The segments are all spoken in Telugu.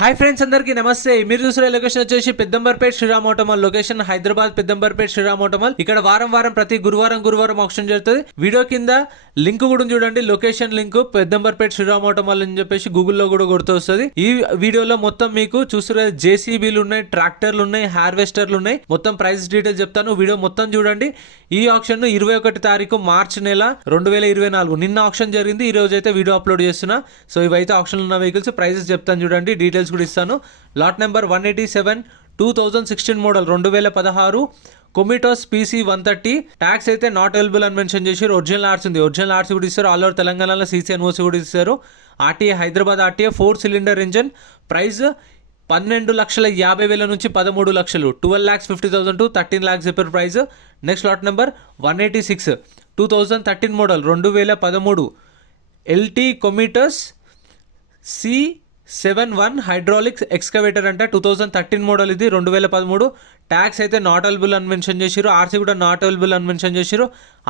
హాయ్ ఫ్రెండ్స్, అందరికీ నమస్తే. మీరు చూసిన లొకేషన్ వచ్చేసి Peddamberpet Shriram Automall location, Hyderabad Peddamberpet Shriram Automall. ఇక్కడ వారం ప్రతి గురువారం ఆప్షన్ జరుగుతుంది. వీడియో కింద లింక్ కూడా చూడండి, location link Peddamberpet Shriram Automall అని చెప్పేసి గూగుల్లో కూడా కొడుతూ వస్తుంది. ఈ వీడియోలో మొత్తం మీకు చూస్తున్న జేసీబీలు ఉన్నాయి, ట్రాక్టర్లు ఉన్నాయి, హార్వెస్టర్లు ఉన్నాయి. మొత్తం ప్రైస్ డీటెయిల్స్ చెప్తాను, వీడియో మొత్తం చూడండి. ఈ ఆప్షన్ 21 తారీఖు మార్చి నెల 2024 నిన్న ఆప్షన్ జరిగింది. ఈ రోజు అయితే వీడియో అప్లోడ్ చేస్తున్నా. సో ఇవైతే ఆప్షన్ ఉన్న వెహికల్స్ ప్రైజెస్ చెప్తాను చూడండి, డీటెయిల్స్ కూడా ఇస్తాను. Lot number 187 2016 model 2016 కొమిటోస్ PC 130. Tax అయితే నాట్ అవైలబుల్ అని మెన్షన్ చేశారు. ఒరిజినల్ ఆర్ట్స్ ఉంది, ఒరిజినల్ ఆర్ట్స్ కూడా ఇస్తారు. ఆల్ ఓవర్ తెలంగాణలో CC NOC కూడా ఇస్తారు. RTA Hyderabad RTA 4 cylinder engine. Price 12,50,000 నుంచి 13 లక్షలు, 12,50,000 to 13 lakhs చెప్పారు price. Next lot number 186 2013 model 2013 LT కొమిటోస్ C71 hydraulics excavator అంట. 2013 మోడల్ ఇది, 2013. ట్యాక్స్ అయితే నాట్ అవైలబుల్ అని మెన్షన్ చేశారు. RC కూడా నాట్ అవైలబుల్ అని మెన్షన్ చేశారు.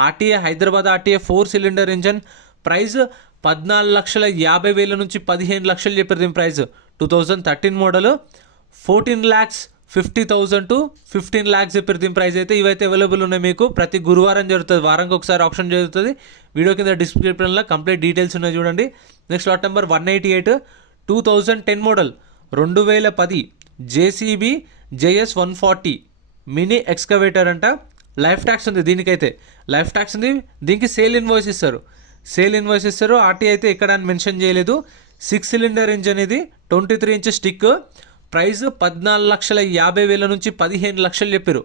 RTA Hyderabad RTA 4 cylinder engine. Price 14,50,000 నుంచి 15 లక్షలు చెప్పారు దీని ప్రైస్. 2013 మోడల్ 14,50,000 to 15 lakhs చెప్పారు దీని ప్రైస్ అయితే. ఇవైతే అవైలబుల్ ఉన్నాయి మీకు. ప్రతి గురువారం జరుగుతుంది, వారానికి ఒకసారి ఆప్షన్ జరుగుతుంది. వీడియో కింద డిస్క్రిప్షన్లో కంప్లీట్ డీటెయిల్స్ ఉన్నాయి చూడండి. Next lot number 188 2010 model 2010 JCB JS 140 mini excavator అంట. లైఫ్ ట్యాక్స్ ఉంది దీనికైతే, లైఫ్ ట్యాక్స్ ఉంది. దీనికి సేల్ ఇన్వాయిస్ ఇస్తారు. RT అయితే ఎక్కడ అని మెన్షన్ చేయలేదు. 6 సిలిండర్ ఇంజన్ ఇది, 23 ఇంచ్ స్టిక్. ప్రైస్ 14,50,000 నుంచి 15 లక్షలు చెప్పారు.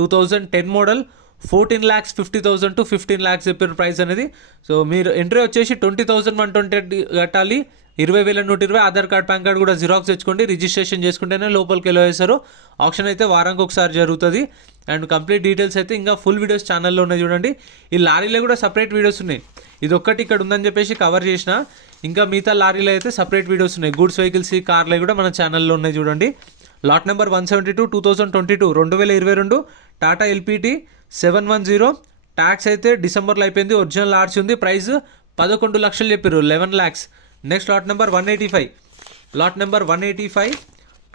2010 మోడల్ 14,50,000 to 15 lakhs చెప్పారు ప్రైస్ అనేది. సో మీరు ఎంట్రీ వచ్చేసి 20,120 కట్టాలి. 20,120 ఆధార్ కార్డ్, పాన్ కార్డ్ కూడా జిరాక్స్ తెచ్చుకోండి. రిజిస్ట్రేషన్ చేసుకుంటేనే లోపలికి వెళ్ళేస్తారు. ఆప్షన్ అయితే వారానికి ఒకసారి జరుగుతుంది. అండ్ కంప్లీట్ డీటెయిల్స్ అయితే ఇంకా ఫుల్ వీడియోస్ ఛానల్లో ఉన్నాయి చూడండి. ఈ లారీలో కూడా సపరేట్ వీడియోస్ ఉన్నాయి. ఇది ఒక్కటి ఇక్కడ ఉందని చెప్పేసి కవర్ చేసిన, ఇంకా మిగతా లారీలో అయితే సపరేట్ వీడియోస్ ఉన్నాయి. గూడ్స్ వెహికల్స్, కార్లు కూడా మన ఛానల్లో ఉన్నాయి చూడండి. Lot number 172 2022 2022 Tata LPT 710. Tax అయితే డిసెంబర్లో అయిపోయింది. ఒరిజినల్ ఆర్ట్స్ ఉంది. ప్రైస్ 11 లక్షలు చెప్పారు, 11 lakhs. Next lot number 185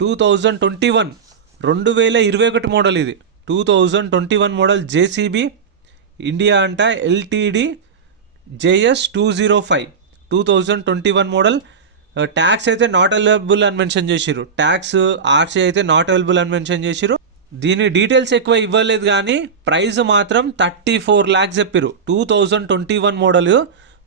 2021 2021 model ఇది, 2021 మోడల్ JCB ఇండియా అంట LTD JS 205 2021 మోడల్. ట్యాక్స్ అయితే నాట్ అవైలబుల్ అని మెన్షన్ చేసిరు. ట్యాక్స్ RC అయితే నాట్ అవైలబుల్ అని మెన్షన్ చేసిరు. దీని డీటెయిల్స్ ఎక్కువ ఇవ్వలేదు కానీ ప్రైస్ మాత్రం 34 lakhs చెప్పారు. 2021 మోడల్.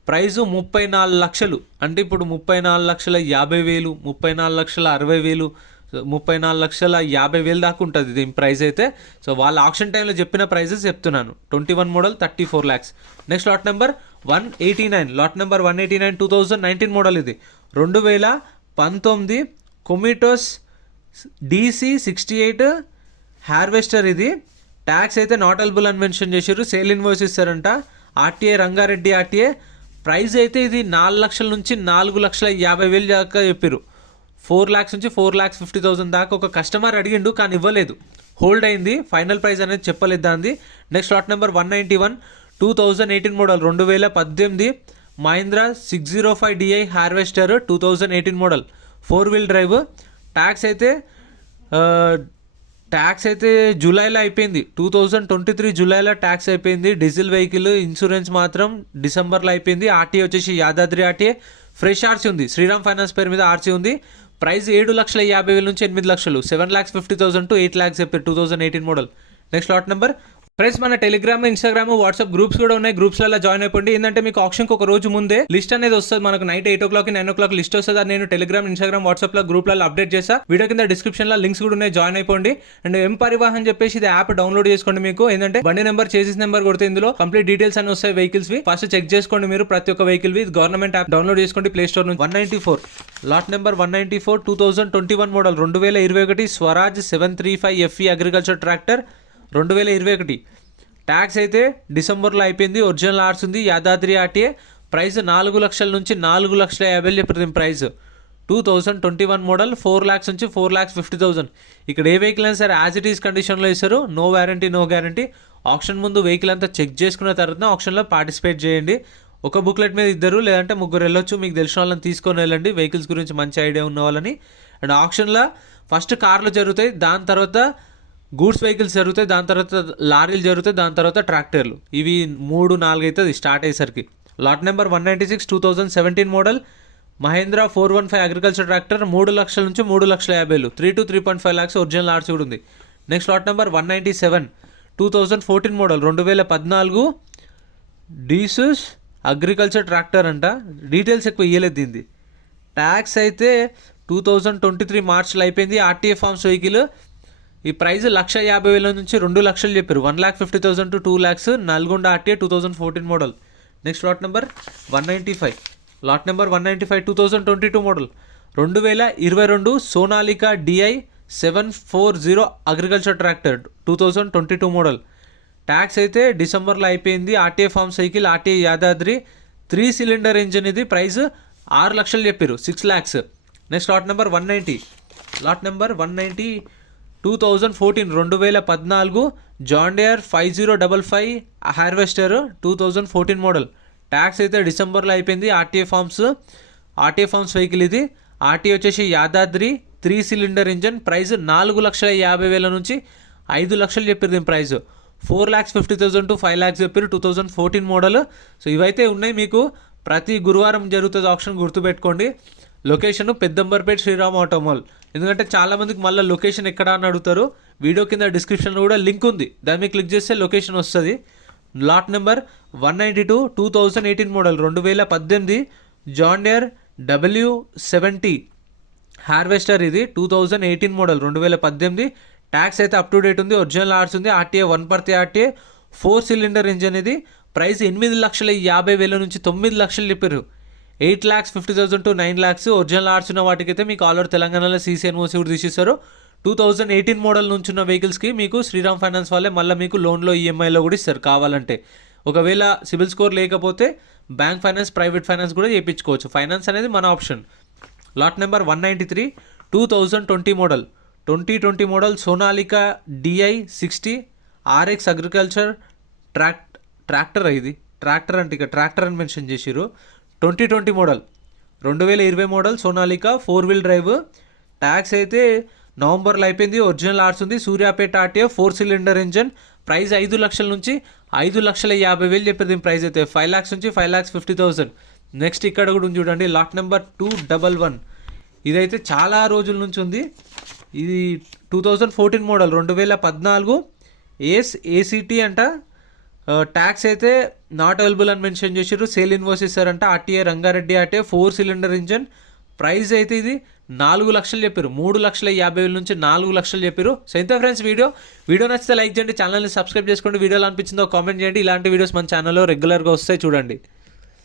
ప్రైజు 34 లక్షలు. అంటే ఇప్పుడు 34,50,000, 34,60,000, 34,50,000 దాకా ఉంటుంది దీని ప్రైస్ అయితే. సో వాళ్ళ ఆప్షన్ టైంలో చెప్పిన ప్రైజెస్ చెప్తున్నాను. 21 model 34 lakhs. Next lot number 189 2019 model ఇది, 2019 కొమిటోస్ DC 68 హార్వెస్టర్ ఇది. ట్యాక్స్ అయితే నాట్ అవైలబుల్ అని మెన్షన్ చేశారు. సేల్ ఇన్వాయిస్ ఇస్తారంట. RTA Rangareddy RTA. ప్రైస్ అయితే ఇది 4 లక్షల నుంచి 4,50,000 దాకా చెప్పారు. 4 lakhs నుంచి 4,50,000 దాకా ఒక కస్టమర్ అడిగిండు కానీ ఇవ్వలేదు, హోల్డ్ అయింది. ఫైనల్ ప్రైస్ అనేది చెప్పలేదు దాన్ని. Next lot number 191 2018 model 2018 Mahindra 605 DI harvester 2018 model 4-wheel drive. Tax అయితే జూలైలో అయిపోయింది. 2023 జూలైలో ట్యాక్స్ అయిపోయింది. Diesel vehicle. ఇన్సూరెన్స్ మాత్రం డిసెంబర్లో అయిపోయింది. RTA వచ్చేసి యాదాద్రి RTA. ఫ్రెష్ RC ఉంది, శ్రీరామ్ ఫైనాన్స్ పేరు మీద RC ఉంది. ప్రైస్ 7,50,000 నుంచి 8 లక్షలు, 7,50,000 to 8 lakhs చెప్పారు. 2018 model. Next lot number. Friends, మన టెలిగ్రామ్, ఇన్స్టాగ్రామ్, వాట్సాప్ గ్రూప్స్ కూడా ఉన్నాయి. గ్రూప్స్లలో జాయిన్ అయిపోండి. ఏంటంటే మీకు ఆప్షన్కి ఒక రోజు ముందే లిస్ట్ అనేది వస్తుంది. మనకు నైట్ 8 o'clock 9 o'clock లిస్ట్ వస్తుంది. అది నేను టెలిగ్రామ్, ఇన్స్టాగ్రామ్, వాట్సాప్లో గ్రూప్లలో అప్డేట్ చేస్తా. వీడియో కింద డిస్క్రిప్షన్లో లింక్స్ కూడా ఉన్నాయి, జాయిన్ అయిపోండి. అండ్ M పరివాహన్ చెప్పేసి ఇది యాప్ డౌన్లోడ్ చేసుకోండి. మీకు ఏంటంటే బండి నెంబర్, చేసిస్ నెంబర్ కొడితే ఇందులో కంప్లీట్ డీటెయిల్స్ అని వస్తాయి వెహికల్స్. ఫస్ట్ చెక్ చేసుకోండి మీరు ప్రతి ఒక్క వెహికల్. గవర్నమెంట్ యాప్ డౌన్లోడ్ చేసుకోండి ప్లే స్టోర్ నుంచి. 194 lot number 194 2021 model 2021 Swaraj 735 FE agriculture tractor 2021. Tax అయితే డిసెంబర్లో అయిపోయింది. ఒరిజినల్ ఆర్ట్స్ ఉంది, యాదాద్రి RTA. ప్రైస్ 4 లక్షల నుంచి 4,50,000 చెప్పారు ప్రైస్. 2021 మోడల్ 4 lakhs నుంచి 4,50,000. ఇక్కడ ఏ వెహికల్ అయినా సరే యాజ్ ఇట్ ఈస్ కండిషన్లో ఇస్తారు. No warranty, no guarantee. Option ముందు వెహికల్ అంతా చెక్ చేసుకున్న తర్వాత ఆప్షన్లో పార్టిసిపేట్ చేయండి. ఒక బుక్లెట్ మీద 2 లేదంటే 3 వెళ్ళొచ్చు. మీకు తెలిసిన వాళ్ళని తీసుకొని వెళ్ళండి, వెహికల్స్ గురించి మంచి ఐడియా ఉన్న వాళ్ళని. అండ్ ఆప్షన్లో ఫస్ట్ కార్లు జరుగుతాయి, దాని తర్వాత గూడ్స్ వెహికల్స్ జరుగుతాయి, దాని తర్వాత లారీలు జరుగుతాయి, దాని తర్వాత ట్రాక్టర్లు. ఇవి 3-4 అవుతుంది స్టార్ట్ అయ్యేసరికి. Lot number 196 2017 model Mahindra 415 agriculture tractor 3 లక్షల నుంచి 3,50,000, 3 to 3.5 lakhs ఒరిజినల్ ఆర్సీ కూడా ఉంది. నెక్స్ట్ లాట్ నెంబర్ 197 2014 మోడల్ 2014 డీసస్ అగ్రికల్చర్ ట్రాక్టర్ అంట. డీటెయిల్స్ ఎక్కువ ఇవ్వలేదు దీనిది. ట్యాక్స్ అయితే 2023 మార్చ్లో అయిపోయింది. RTA forms vehicle. ఈ ప్రైస్ 1,50,000 నుంచి 2 లక్షలు చెప్పారు. 1,50,000 to 2 lakhs. Nalgonda RTA 2014 model. Next lot number 195. Lot number 195 2022 model 2022 Sonalika DI 740 agriculture tractor 2022 model. Tax అయితే డిసెంబర్లో అయిపోయింది. RTA forms cycle, RTA Yadadri 3 cylinder engine. ఇది ప్రైస్ 6 లక్షలు చెప్పారు, 6 lakhs. Next lot number 190. Lot number 190 2014 2014 John Deere 5055 హార్వెస్టర్ 2014 మోడల్. ట్యాక్స్ అయితే డిసెంబర్లో అయిపోయింది. ఆర్టీఏ ఫార్మ్స్ వెహికల్ ఇది. ఆర్టీఏ వచ్చేసి యాదాద్రి 3 cylinder ఇంజన్. ప్రైస్ 4,50,000 నుంచి 5 లక్షలు చెప్పారు. దీని ప్రైస్ 4,50,000 to 5 lakhs చెప్పారు. 2014 మోడల్. సో ఇవైతే ఉన్నాయి. మీకు ప్రతి గురువారం జరుగుతుంది ఆప్షన్, గుర్తుపెట్టుకోండి. Location Peddamberpet Shriram Automall. ఎందుకంటే చాలామందికి మళ్ళీ లొకేషన్ ఎక్కడ అని అడుగుతారు. వీడియో కింద డిస్క్రిప్షన్లో కూడా లింక్ ఉంది, దాన్ని మీద క్లిక్ చేస్తే లొకేషన్ వస్తుంది. Lot number 192 2018 model 2018 John Deere W70 harvester. ఇది 2018 మోడల్ 2018. ట్యాక్స్ అయితే అప్ టు డేట్ ఉంది, ఒరిజినల్ ఆర్ట్స్ ఉంది. RTA 1 RTA 4 cylinder engine. ఇది ప్రైస్ 8,50,000 నుంచి 9 లక్షలు చెప్పారు. 8,50,000 to 9 lakhs. ఒరిజినల్ ఆర్ట్స్ ఉన్న వాటికైతే మీకు ఆల్ ఓవర్ తెలంగాణలో CCNOC కూడా తీసిస్తారు. 2018 మోడల్ నుంచి ఉన్న వెహికల్స్కి మీకు శ్రీరామ్ ఫైనాన్స్ వాళ్ళే మళ్ళీ మీకు లోన్లో ఈఎంఐలో కూడా ఇస్తారు కావాలంటే. ఒకవేళ సిబిల్ స్కోర్ లేకపోతే బ్యాంక్ ఫైనాన్స్, ప్రైవేట్ ఫైనాన్స్ కూడా చేయించుకోవచ్చు. ఫైనాన్స్ అనేది మన option. Lot number 193 2020 model 2020 model Sonalika DI 60 RX agriculture tractor. ఇది ట్రాక్టర్ అంటే ఇక ట్రాక్టర్ అని మెన్షన్ చేసిరు. 2020 model 2020 model Sonalika 4-wheel drive. Tax అయితే నవంబర్లో అయిపోయింది. ఒరిజినల్ ఆర్ట్స్ ఉంది. Suryapet RTA 4 cylinder engine. Price 5 లక్షల నుంచి 5,50,000 చెప్పారు. దీని ప్రైస్ అయితే 5 lakhs నుంచి 5,50,000. నెక్స్ట్ ఇక్కడ కూడా ఉంది చూడండి. Lot number 211. ఇదైతే చాలా రోజుల నుంచి ఉంది. ఇది 2014 మోడల్ 2014 ఏసీటీ అంట. ట్యాక్స్ అయితే నాట్ అవైలబుల్ అని మెన్షన్ చేశారు. సేల్ ఇన్వాయిస్ ఇస్తారంట. RTA Rangareddy RTA 4 cylinder engine. Price అయితే ఇది 4 లక్షలు చెప్పారు. 3,50,000 నుంచి 4 లక్షలు చెప్పారు. సో ఇంత ఫ్రెండ్స్ వీడియో నచ్చితే లైక్ చేయండి, ఛానల్ని సబ్స్క్రైబ్ చేసుకోండి. వీడియోలో అనిపించిందో కామెంట్ చేయండి. ఇలాంటి వీడియోస్ మన ఛానల్లో రెగ్యులర్గా వస్తాయి, చూడండి.